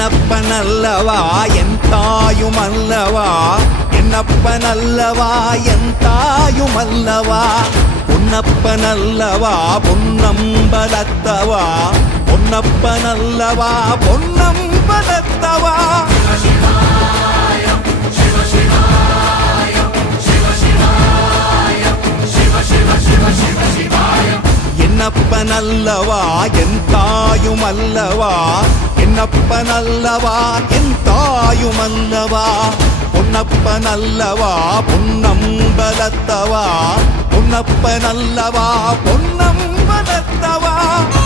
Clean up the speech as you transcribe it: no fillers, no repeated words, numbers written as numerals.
என்னப்பனல்லவா என் தாயுமல்லவா, என்னப்பனல்லவா என் தாயுமல்லவா, பொன்னப்பனல்லவா பொன்னம்பலத்தவா, பொன்னப்பனல்லவா பொன்னம்பலத்தவா. என்னப்பனல்லவா என் தாயுமல்லவா, என்னப்பனல்லவா என் தாயுமல்லவா, பொன்னப்பனல்லவா பொன்னம்பலத்தவா, பொன்னப்பனல்லவா பொன்னம்பலத்தவா.